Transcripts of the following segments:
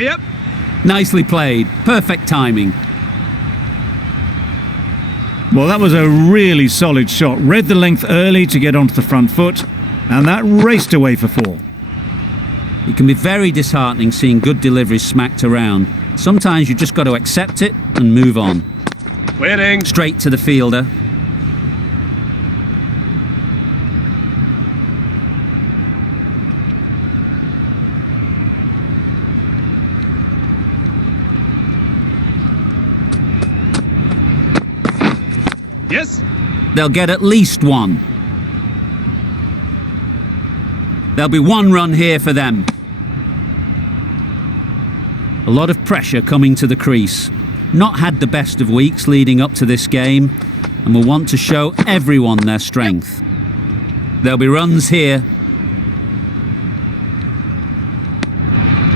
Yep. Nicely played. Perfect timing. Well, that was a really solid shot. Read the length early to get onto the front foot, and that raced away for 4. It can be very disheartening seeing good deliveries smacked around. Sometimes you just got to accept it and move on. Winning. Straight to the fielder. Yes. They'll get at least 1. There'll be 1 run here for them. A lot of pressure coming to the crease. Not had the best of weeks leading up to this game and will want to show everyone their strength. There'll be runs here.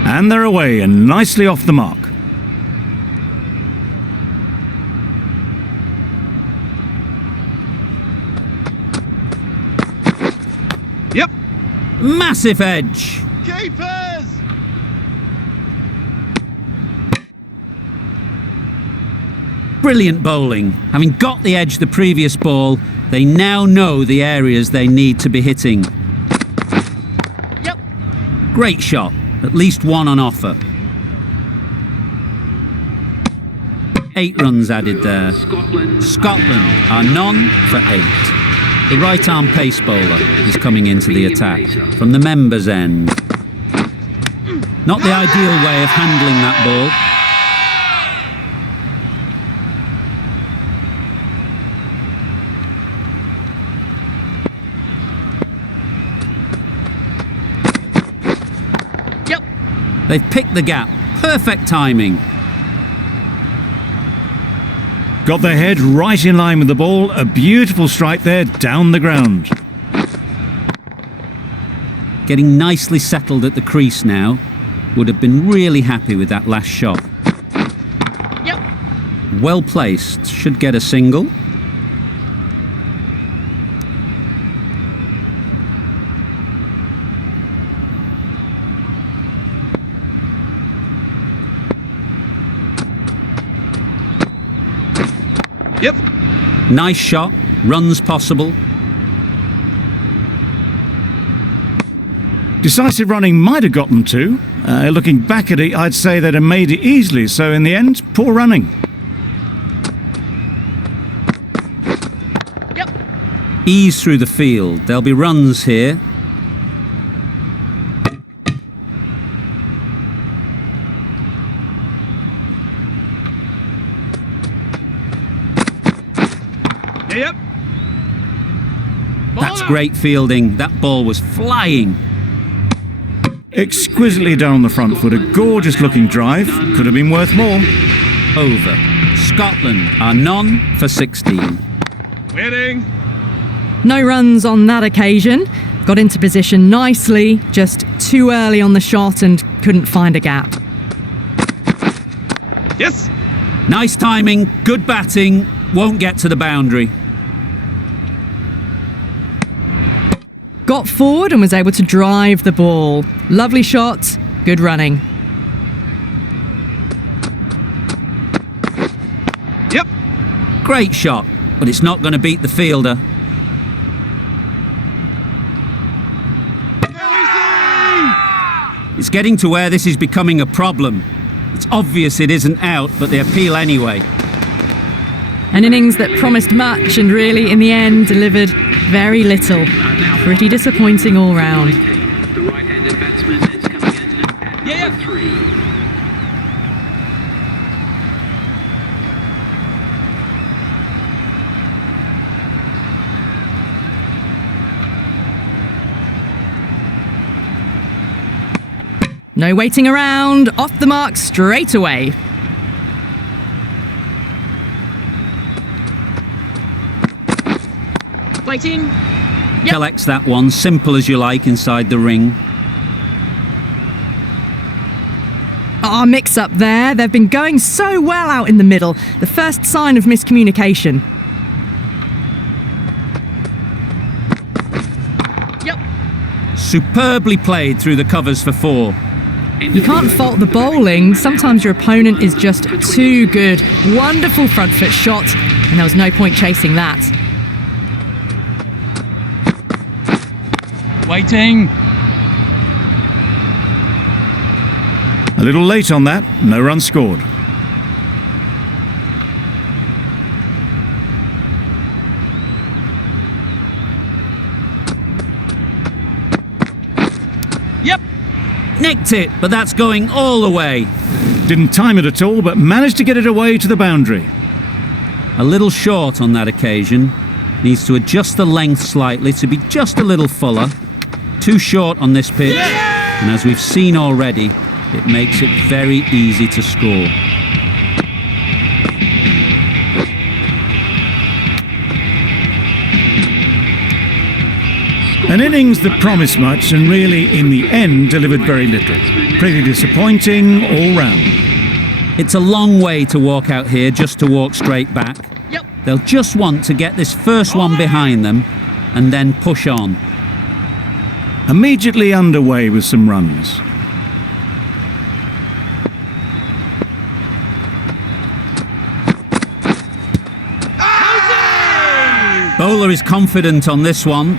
And they're away and nicely off the mark. Yep. Massive edge. Keepers. Brilliant bowling. Having got the edge the previous ball, they now know the areas they need to be hitting. Yep. Great shot. At least 1 on offer. 8 runs added there. Scotland are none for 8. The right-arm pace bowler is coming into the attack from the members' end. Not the ideal way of handling that ball. Yep. They've picked the gap. Perfect timing. Got their head right in line with the ball. A beautiful strike there down the ground. Getting nicely settled at the crease now. Would have been really happy with that last shot. Yep. Well placed. Should get a single. Yep. Nice shot. Runs possible. Decisive running might have got them 2. Looking back at it, I'd say they'd have made it easily. So in the end, poor running. Yep. Ease through the field. There'll be runs here. Yep. That's great fielding. That ball was flying. Exquisitely done on the front foot. A gorgeous looking drive. Could have been worth more. Over. Scotland are none for 16. Winning. No runs on that occasion. Got into position nicely, just too early on the shot and couldn't find a gap. Yes. Nice timing. Good batting. Won't get to the boundary. Got forward and was able to drive the ball. Lovely shot, good running. Yep. Great shot, but it's not going to beat the fielder. It's getting to where this is becoming a problem. It's obvious it isn't out, but they appeal anyway. An innings that promised much and really, in the end, delivered very little. Pretty disappointing all round. The right-handed batsman is coming in at 3. No waiting around, off the mark straight away. Waiting. Yep. Collects that one, simple as you like, inside the ring. Ah, mix up there. They've been going so well out in the middle. The first sign of miscommunication. Yep. Superbly played through the covers for 4. You can't fault the bowling. Sometimes your opponent is just too good. Wonderful front foot shot, and there was no point chasing that. Waiting. A little late on that, no run scored. Yep. Nicked it, but that's going all the way. Didn't time it at all, but managed to get it away to the boundary. A little short on that occasion. Needs to adjust the length slightly to be just a little fuller. Too short on this pitch, and as we've seen already, it makes it very easy to score. An innings that promised much and really, in the end, delivered very little. Pretty disappointing all round. It's a long way to walk out here just to walk straight back. Yep. They'll just want to get this first one behind them and then push on. Immediately underway with some runs. Bowler is confident on this one.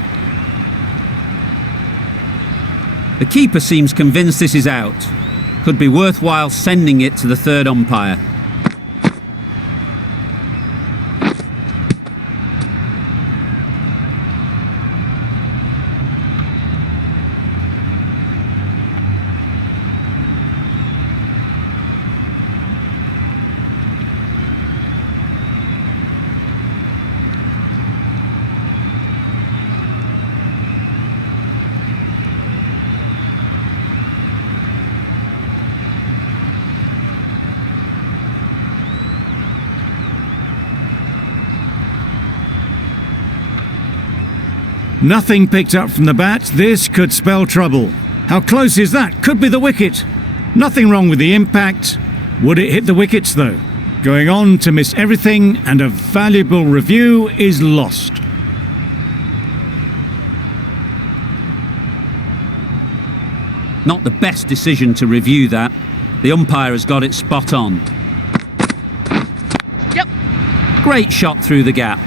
The keeper seems convinced this is out. Could be worthwhile sending it to the third umpire. Nothing picked up from the bat. This could spell trouble. How close is that? Could be the wicket. Nothing wrong with the impact. Would it hit the wickets though? Going on to miss everything, and a valuable review is lost. Not the best decision to review that. The umpire has got it spot on. Yep. Great shot through the gap.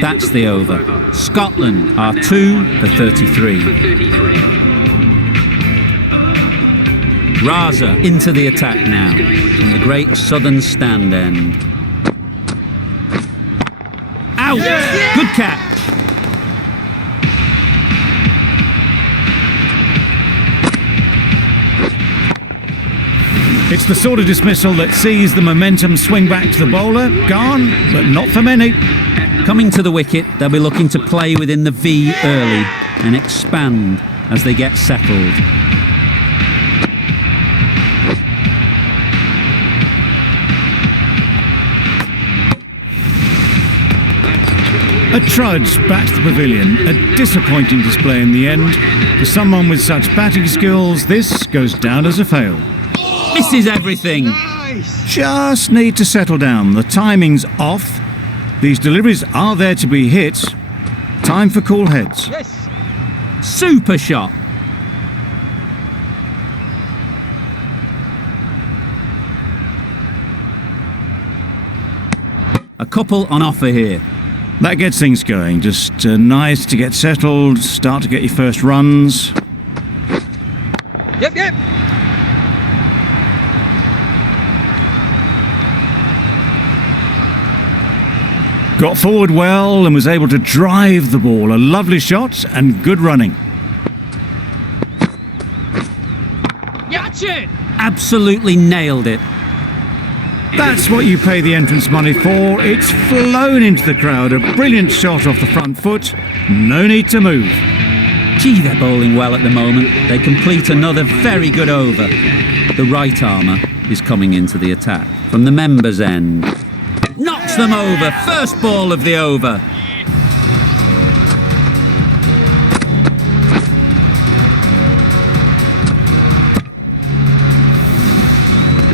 That's the over. Scotland are 2 for 33. Raza into the attack now from the great southern stand end. Out! Yeah. Good catch. It's the sort of dismissal that sees the momentum swing back to the bowler. Gone, but not for many. Coming to the wicket, they'll be looking to play within the V early and expand as they get settled. A trudge back to the pavilion. A disappointing display in the end. For someone with such batting skills, this goes down as a fail. Misses everything. Nice. Just need to settle down. The timing's off. These deliveries are there to be hit. Time for cool heads. Yes. Super shot. A couple on offer here. That gets things going. Just nice to get settled, start to get your first runs. Yep, yep. Got forward well and was able to drive the ball. A lovely shot and good running. Catch it. Absolutely nailed it. That's what you pay the entrance money for. It's flown into the crowd. A brilliant shot off the front foot. No need to move. Gee, they're bowling well at the moment. They complete another very good over. The right armour is coming into the attack from the members' end. Knocks them over. First ball of the over.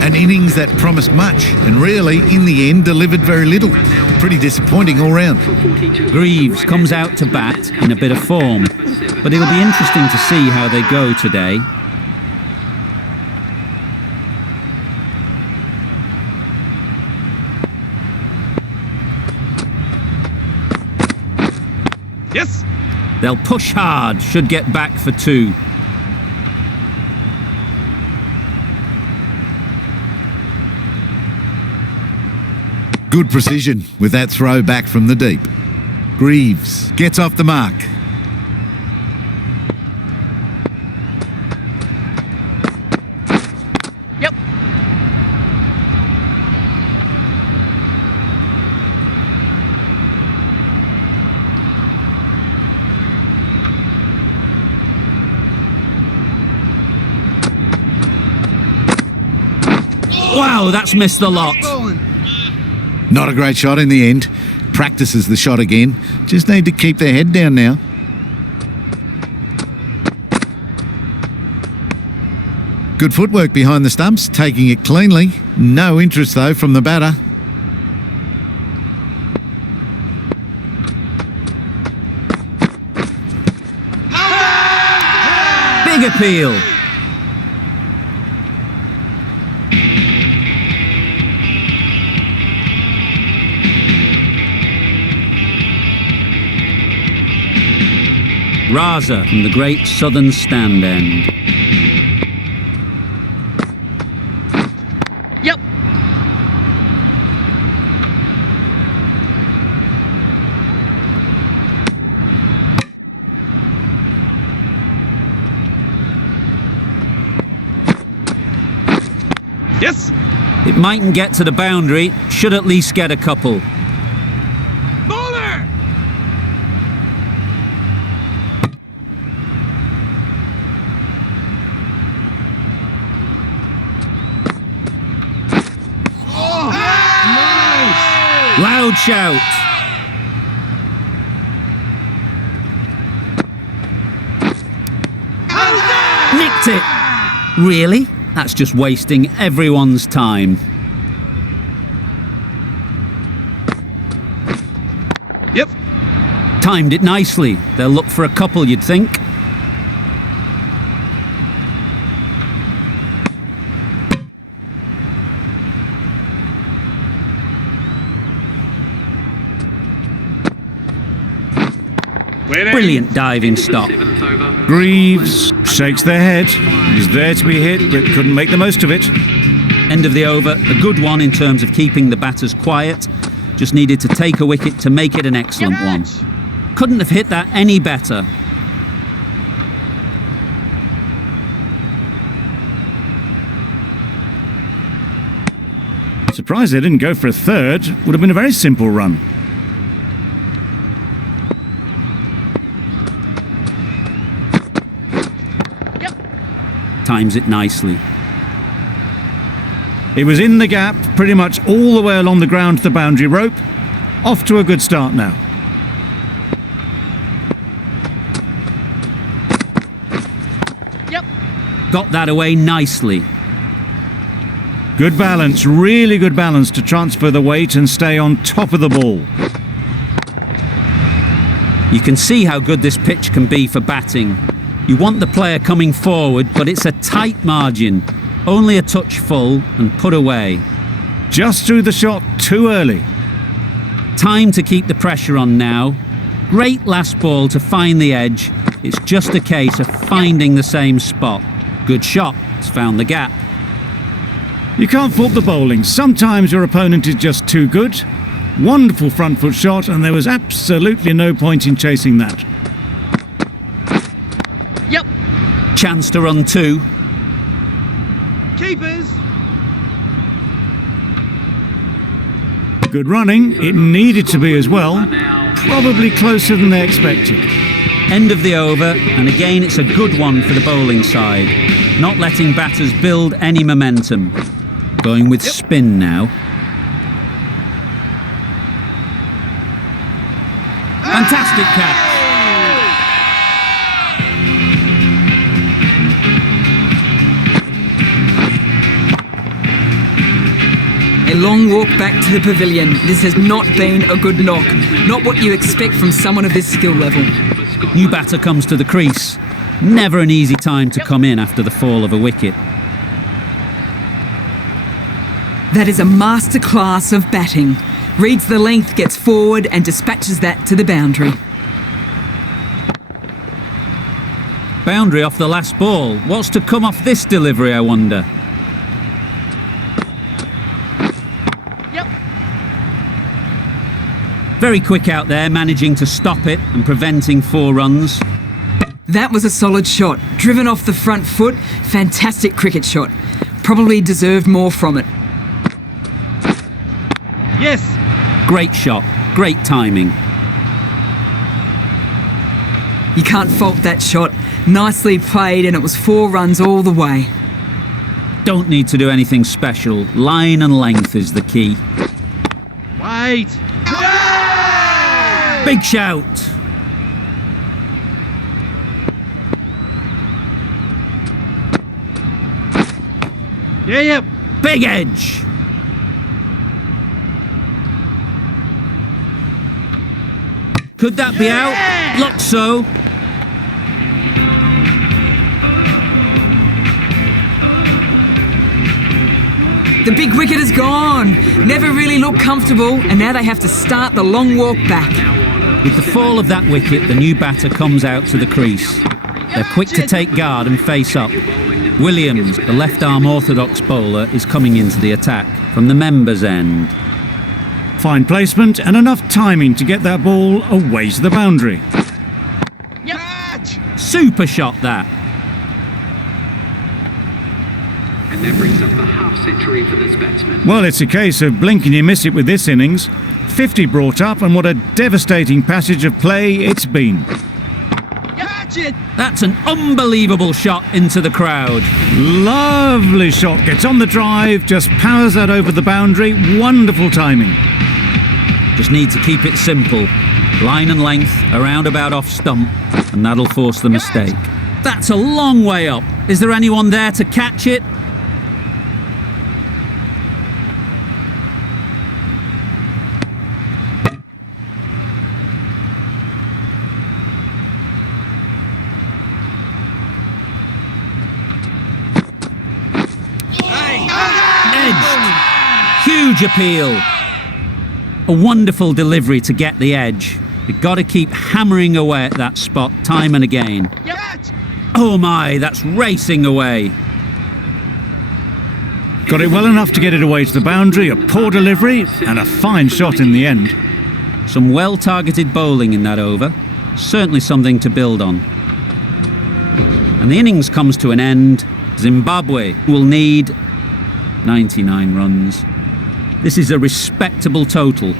An innings that promised much and really, in the end, delivered very little. Pretty disappointing all round. For 42. Greaves comes out to bat in a bit of form, but it'll be interesting to see how they go today. Yes. They'll push hard, should get back for 2. Good precision with that throw back from the deep. Greaves gets off the mark. Yep. Wow, that's missed the lot. Not a great shot in the end. Practices the shot again. Just need to keep their head down now. Good footwork behind the stumps, taking it cleanly. No interest though from the batter. Big appeal. Raza from the great southern stand end. Yep. Yes. It mightn't get to the boundary, should at least get a couple. Bowler. Oh, nice. Loud shout. Nicked it. Really? That's just wasting everyone's time. Yep. Timed it nicely. They'll look for a couple, you'd think. Brilliant diving stop. 7th over. Greaves shakes their head. He's there to be hit, but couldn't make the most of it. End of the over. A good one in terms of keeping the batters quiet. Just needed to take a wicket to make it an excellent one. Couldn't have hit that any better. Surprised they didn't go for a third. Would have been a very simple run. Times it nicely. He was in the gap pretty much all the way along the ground to the boundary rope. Off to a good start now. Yep. Got that away nicely. Good balance, really good balance to transfer the weight and stay on top of the ball. You can see how good this pitch can be for batting. You want the player coming forward, but it's a tight margin. Only a touch full and put away. Just threw the shot too early. Time to keep the pressure on now. Great last ball to find the edge. It's just a case of finding the same spot. Good shot. It's found the gap. You can't fault the bowling. Sometimes your opponent is just too good. Wonderful front foot shot, and there was absolutely no point in chasing that. Yep. Chance to run 2. Keepers. Good running. It needed to be as well. Probably closer than they expected. End of the over, and again it's a good one for the bowling side. Not letting batters build any momentum. Going with spin now. Fantastic catch. It long walk back to the pavilion. This has not been a good knock. Not what you expect from someone of this skill level. New batter comes to the crease. Never an easy time to come in after the fall of a wicket. That is a masterclass of batting. Reads the length, gets forward and dispatches that to the boundary. Boundary off the last ball. What's to come off this delivery, I wonder? Very quick out there, managing to stop it and preventing 4 runs. That was a solid shot. Driven off the front foot. Fantastic cricket shot. Probably deserved more from it. Yes. Great shot, great timing. You can't fault that shot. Nicely played, and it was 4 runs all the way. Don't need to do anything special. Line and length is the key. Wait. Big shout. Yeah. Big edge. Could that be out? Looks so. The big wicket is gone. Never really looked comfortable, and now they have to start the long walk back. With the fall of that wicket, the new batter comes out to the crease. They're quick to take guard and face up. Williams, the left-arm orthodox bowler, is coming into the attack from the members' end. Fine placement and enough timing to get that ball away to the boundary. Super shot that. And that brings up the half century for this batsman. Well, it's a case of blink and you miss it with this innings. 50 brought up, and what a devastating passage of play it's been. That's an unbelievable shot into the crowd. Lovely shot, gets on the drive, just powers that over the boundary. Wonderful timing. Just need to keep it simple. Line and length, around about off stump, and that'll force the mistake. That's a long way up. Is there anyone there to catch it? Huge appeal. A wonderful delivery to get the edge. You've got to keep hammering away at that spot time and again. Oh my, that's racing away. Got it well enough to get it away to the boundary, a poor delivery and a fine shot in the end. Some well-targeted bowling in that over. Certainly something to build on. And the innings comes to an end. Zimbabwe will need 99 runs. This is a respectable total.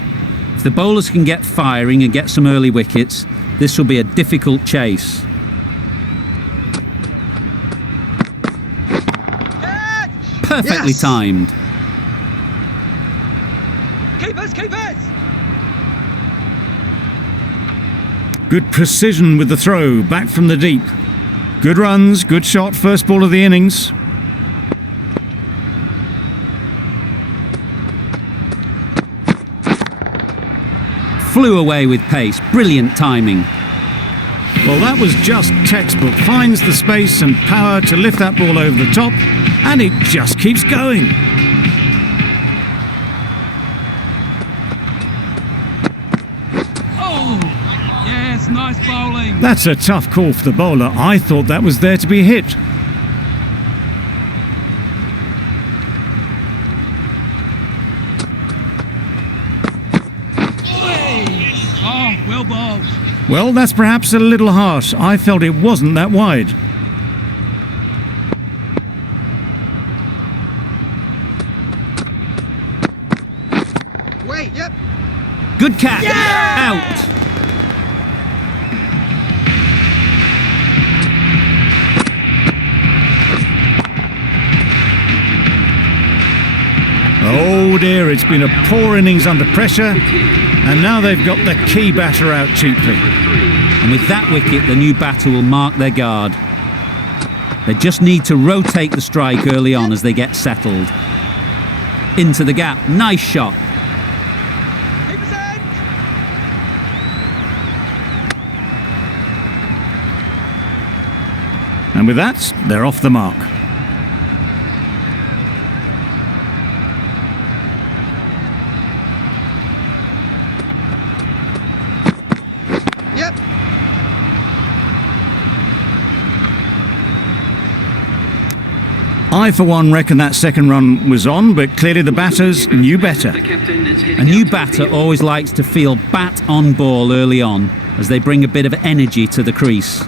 If the bowlers can get firing and get some early wickets, this will be a difficult chase. Perfectly timed. Keepers. Good precision with the throw, back from the deep. Good runs, good shot, first ball of the innings. Flew away with pace, brilliant timing. Well, that was just textbook. Finds the space and power to lift that ball over the top, and it just keeps going. Oh, yes, nice bowling. That's a tough call for the bowler. I thought that was there to be hit. Oh, well bowled. Well, that's perhaps a little harsh. I felt it wasn't that wide. Good catch. Out. Oh dear, it's been a poor innings under pressure, and now they've got the key batter out cheaply. And with that wicket, the new batter will mark their guard. They just need to rotate the strike early on as they get settled. Into the gap. Nice shot. Keeper's end. And with that, they're off the mark. Yep. I, for one, reckon that second run was on, but clearly the batters knew better. The captain is heading A new out to the batter field. always likes to feel bat on ball early on, as they bring a bit of energy to the crease.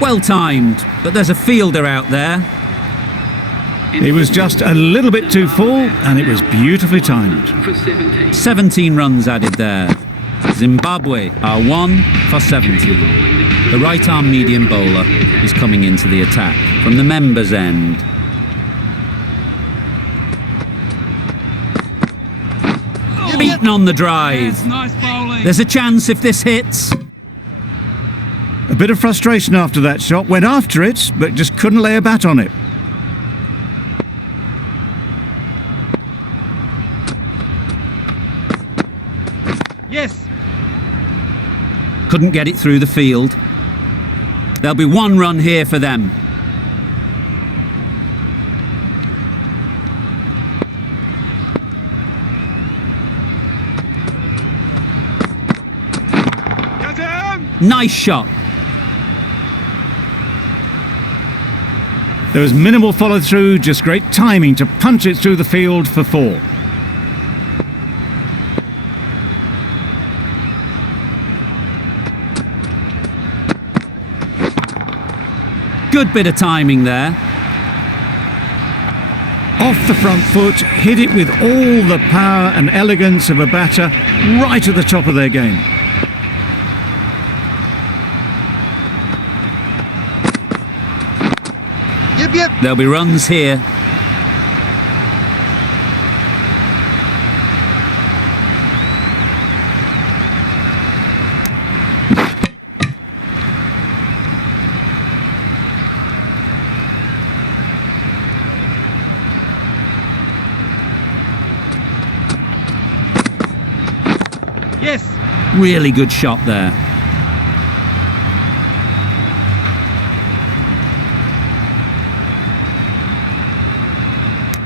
Well timed, but there's a fielder out there. It was just a little bit too full, and it was beautifully timed. For 17. 17 runs added there. Zimbabwe are 1 for 70. The right-arm medium bowler is coming into the attack from the members' end. Beaten on the drive. Yes, nice bowling. There's a chance if this hits. A bit of frustration after that shot, went after it, but just couldn't lay a bat on it. Yes. Couldn't get it through the field. There'll be 1 run here for them. Got him. Nice shot. There was minimal follow-through, just great timing to punch it through the field for 4. Good bit of timing there. Off the front foot, hit it with all the power and elegance of a batter, right at the top of their game. Yep, yep. There'll be runs here. Yes. Really good shot there.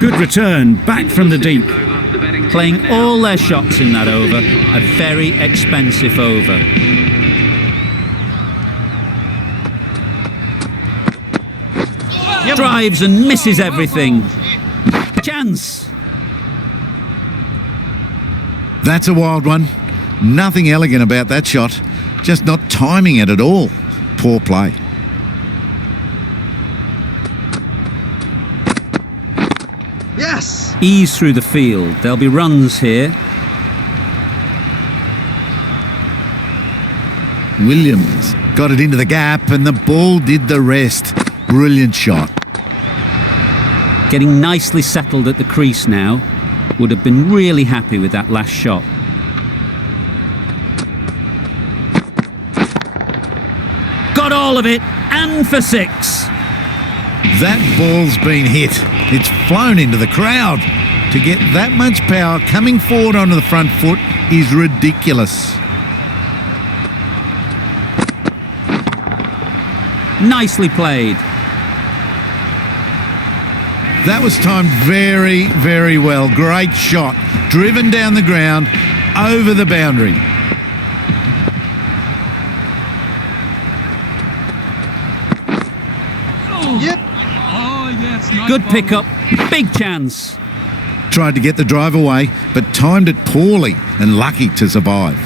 Good return, back from the deep. Over the batting Playing team. all their shots in that over. A very expensive over. Drives and misses everything. Chance. That's a wild one. Nothing elegant about that shot. Just not timing it at all. Poor play. Yes. Ease through the field. There'll be runs here. Williams got it into the gap and the ball did the rest. Brilliant shot. Getting nicely settled at the crease now. Would have been really happy with that last shot. Got all of it, and for 6. That ball's been hit. It's flown into the crowd. To get that much power coming forward onto the front foot is ridiculous. Nicely played. That was timed very, very well. Great shot. Driven down the ground, over the boundary. Yep. Oh, yes. Nice Good bowling. pickup, big chance. Tried to get the drive away, but timed it poorly and lucky to survive.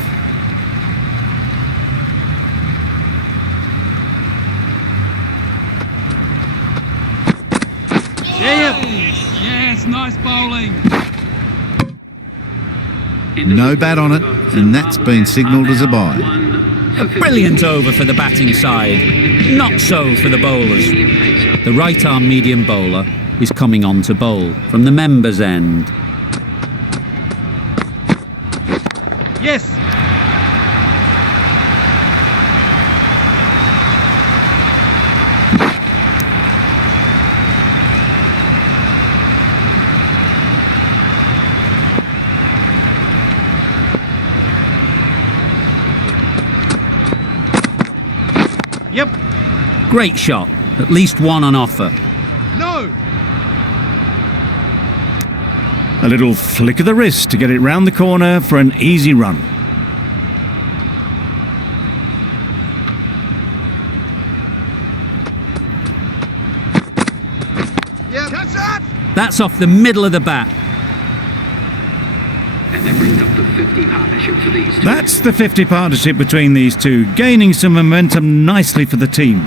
Yes, nice bowling. No bat on it, and that's been signalled as a bye. A brilliant over for the batting side. Not so for the bowlers. The right-arm medium bowler is coming on to bowl from the members' end. Yes. Great shot. At least one on offer. No. A little flick of the wrist to get it round the corner for an easy run. Yeah, that's it. That's off the middle of the bat. And that brings up the 50 partnership for these two. That's the 50 partnership between these two, gaining some momentum nicely for the team.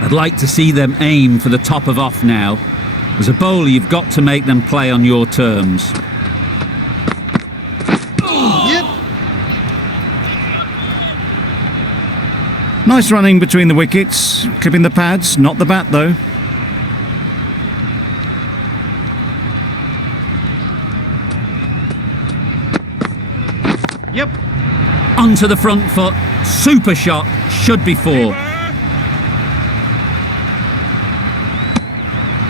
I'd like to see them aim for the top of off now. As a bowler, you've got to make them play on your terms. Yep. Nice running between the wickets, clipping the pads, not the bat though. Yep. Onto the front foot. Super shot. Should be four.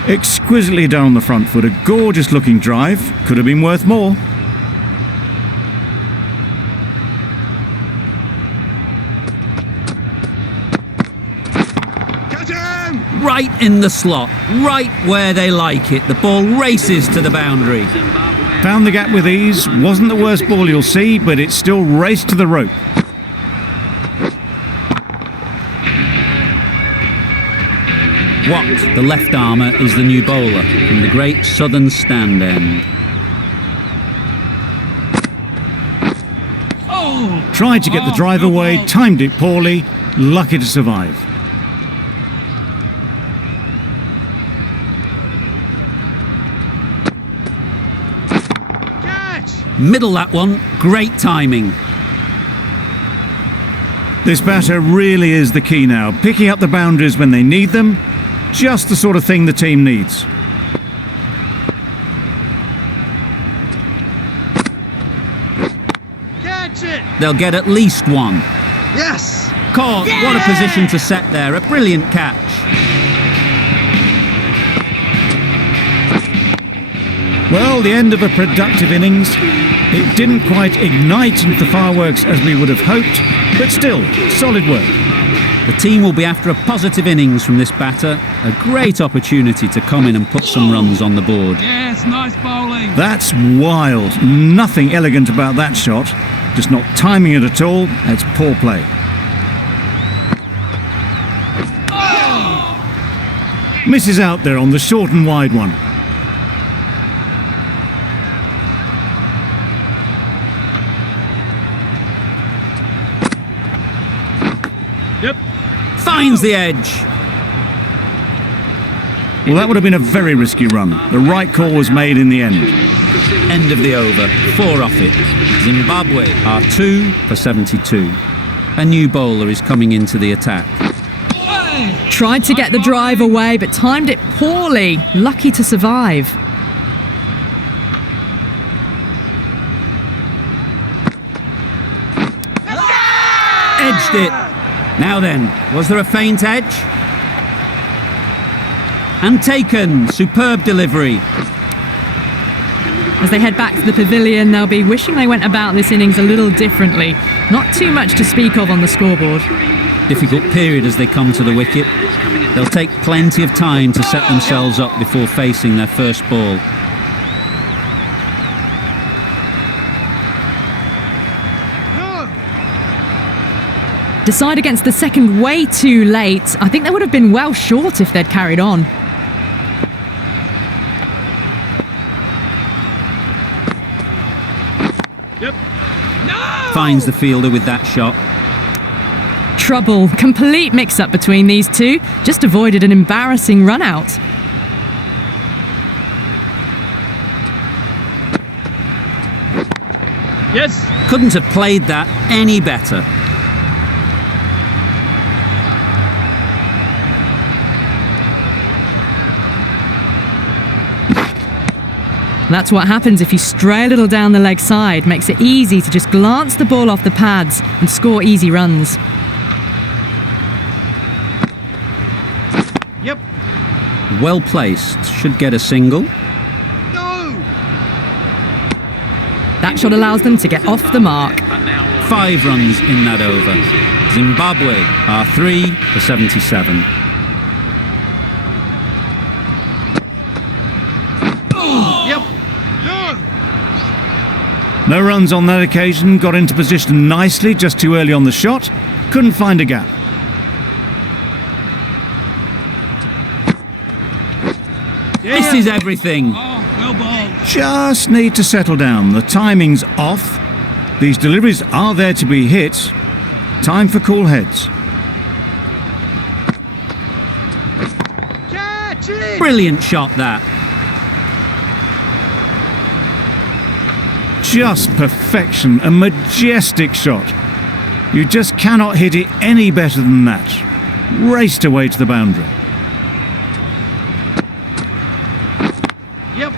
Exquisitely down the front foot, a gorgeous looking drive. Could have been worth more. Catch him. Right in the slot. Right where they like it. The ball races to the boundary. Zimbabwe. Found the gap with ease. Wasn't the worst ball you'll see, but it still raced to the rope. Watt, the left armour, is the new bowler from the great southern stand end. Oh. Tried to get the drive good away, ball. timed it poorly, lucky to survive. Catch. Middle that one. Great timing. This batter really is the key now, picking up the boundaries when they need them. Just the sort of thing the team needs. Catch it. They'll get at least one. Yes. Caught. What a position to set there. A brilliant catch. Well, the end of a productive innings. It didn't quite ignite into the fireworks as we would have hoped, but still, solid work. The team will be after a positive innings from this batter. A great opportunity to come in and put some runs on the board. Yes, nice bowling. That's wild. Nothing elegant about that shot. Just not timing it at all. It's poor play. Misses out there on the short and wide one. Yep. Finds the edge. Well, that would have been a very risky run. The right call was made in the end. End of the over. 4 off it. Zimbabwe are 2 for 72. A new bowler is coming into the attack. Tried to get the drive away, but timed it poorly. Lucky to survive. Edged it. Now then, was there a feint edge? And taken. Superb delivery. As they head back to the pavilion, they'll be wishing they went about this innings a little differently. Not too much to speak of on the scoreboard. Difficult period as they come to the wicket. They'll take plenty of time to set themselves up before facing their first ball. Decide against the second way too late. I think they would have been well short if they'd carried on. Yep. No. Finds the fielder with that shot. Trouble. Complete mix-up between these two. Just avoided an embarrassing run-out. Yes. Couldn't have played that any better. That's what happens if you stray a little down the leg side. Makes it easy to just glance the ball off the pads and score easy runs. Yep. Well placed. Should get a single. No. That shot allows them to get off the mark. 5 runs in that over. Zimbabwe are 3 for 77. Yep. No. No runs on that occasion, got into position nicely just too early on the shot, couldn't find a gap. This is everything. Oh, well bowled. Just need to settle down, the timing's off. These deliveries are there to be hit. Time for cool heads. Catch it. Brilliant shot that. Just perfection, a majestic shot. You just cannot hit it any better than that. Raced away to the boundary. Yep.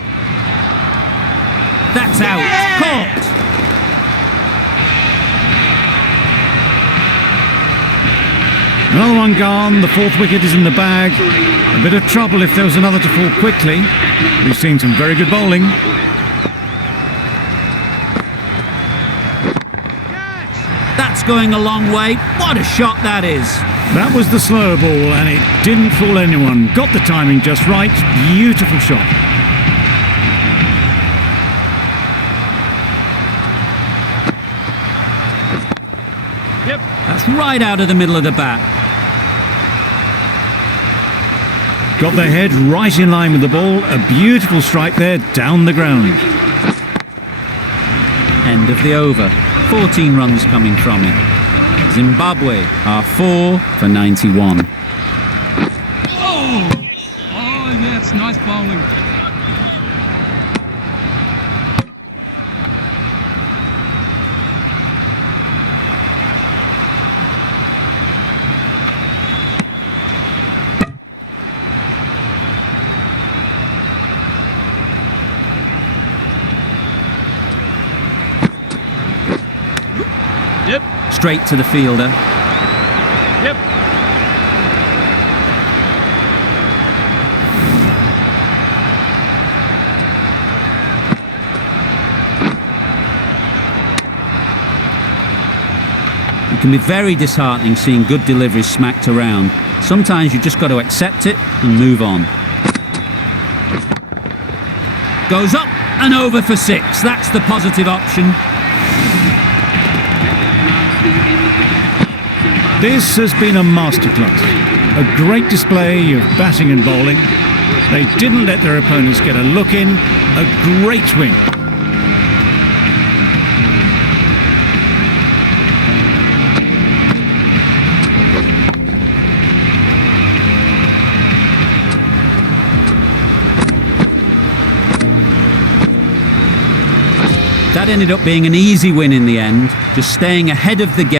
That's out. Caught. Another one gone, the fourth wicket is in the bag. A bit of trouble if there was another to fall quickly. We've seen some very good bowling. That's going a long way. What a shot that is. That was the slower ball and it didn't fool anyone. Got the timing just right. Beautiful shot. Yep. That's right out of the middle of the bat. Got their head right in line with the ball. A beautiful strike there down the ground. End of the over. 14 runs coming from it. Zimbabwe are 4 for 91. Oh. Oh, yes. Nice bowling. Yep. Straight to the fielder. Yep. It can be very disheartening seeing good deliveries smacked around. Sometimes you just got to accept it and move on. Goes up and over for 6. That's the positive option. This has been a masterclass. A great display of batting and bowling. They didn't let their opponents get a look in. A great win. That ended up being an easy win in the end, just staying ahead of the game.